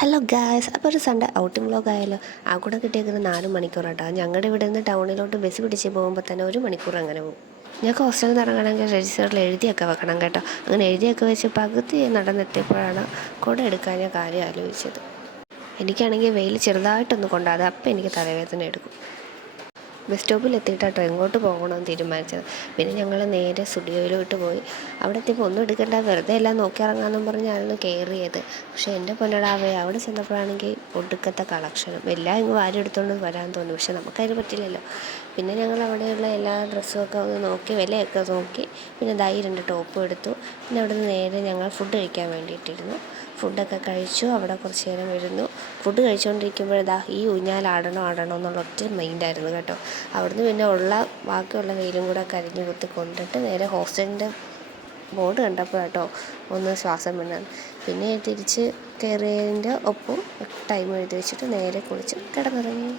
Hello guys, അപ്പോൾ ഒരു Sunday outing vlog ആയാലോ? ആ കൂടെ കിട്ടിയേക്കുന്നത് 4 മണിക്കൂറാട്ടോ. ഞങ്ങളുടെ ഇവിടെ നിന്ന് ടൗണിലോട്ട് ബസ് പിടിച്ച് പോകുമ്പോൾ തന്നെ 1 മണിക്കൂർ അങ്ങനെ പോകും. ഞങ്ങൾക്ക് ഹോസ്റ്റലിൽ നിന്ന് ഇറങ്ങണമെങ്കിൽ രജിസ്റ്ററിൽ എഴുതിയൊക്കെ വെക്കണം കേട്ടോ. അങ്ങനെ എഴുതിയൊക്കെ വെച്ച് പകുതി നടന്നെത്തിയപ്പോഴാണ് കുട എടുക്കാൻ ഞാൻ കാര്യം ആലോചിച്ചത്. എനിക്കാണെങ്കിൽ വെയിൽ ചെറുതായിട്ടൊന്ന് കൊണ്ടാതെ അപ്പം എനിക്ക് തലവേദന എടുക്കും. ബസ് സ്റ്റോപ്പിൽ എത്തിയിട്ടാട്ടോ എങ്ങോട്ട് പോകണമെന്ന് തീരുമാനിച്ചത്. പിന്നെ ഞങ്ങൾ നേരെ സ്റ്റുഡിയോയിലോട്ട് പോയി. അവിടെ എത്തിയപ്പോൾ ഒന്നും എടുക്കേണ്ട, വെറുതെ എല്ലാം നോക്കി ഇറങ്ങാമെന്നും പറഞ്ഞായിരുന്നു കയറിയത്. പക്ഷേ എൻ്റെ പൊന്നടാവേ, അവിടെ ചെന്നപ്പോഴാണെങ്കിൽ ഒടുക്കത്തെ കളക്ഷനും എല്ലാം ഇങ്ങ് വാരി എടുത്തുകൊണ്ട് വരാൻ തോന്നി. പക്ഷെ നമുക്കതിന് പറ്റില്ലല്ലോ. പിന്നെ ഞങ്ങൾ അവിടെയുള്ള എല്ലാ ഡ്രസ്സും ഒക്കെ ഒന്ന് നോക്കി, വിലയൊക്കെ നോക്കി. പിന്നെ 2 ടോപ്പും എടുത്തു. പിന്നെ അവിടെ നിന്ന് നേരെ ഞങ്ങൾ ഫുഡ് കഴിക്കാൻ വേണ്ടിയിട്ടിരുന്നു. ഫുഡൊക്കെ കഴിച്ചു. അവിടെ കുറച്ച് നേരം ഇരുന്നു. ഫുഡ് കഴിച്ചുകൊണ്ടിരിക്കുമ്പോഴതാ ഈ ആടണോ എന്നുള്ള ഒറ്റ മൈൻഡായിരുന്നു കേട്ടോ. അവിടുന്ന് പിന്നെ ബാക്കിയുള്ള വെയിലും കൂടെ കരിഞ്ഞു കുത്തി കൊണ്ടിട്ട് നേരെ ഹോസ്റ്റലിൻ്റെ ബോർഡ് കണ്ടപ്പോൾ കേട്ടോ ഒന്ന് ശ്വാസം വിടാൻ. പിന്നെ തിരിച്ച് കയറിയതിൻ്റെ ഒപ്പം ടൈം എഴുതി വെച്ചിട്ട് നേരെ കുളിച്ച് കിടന്നുറങ്ങി.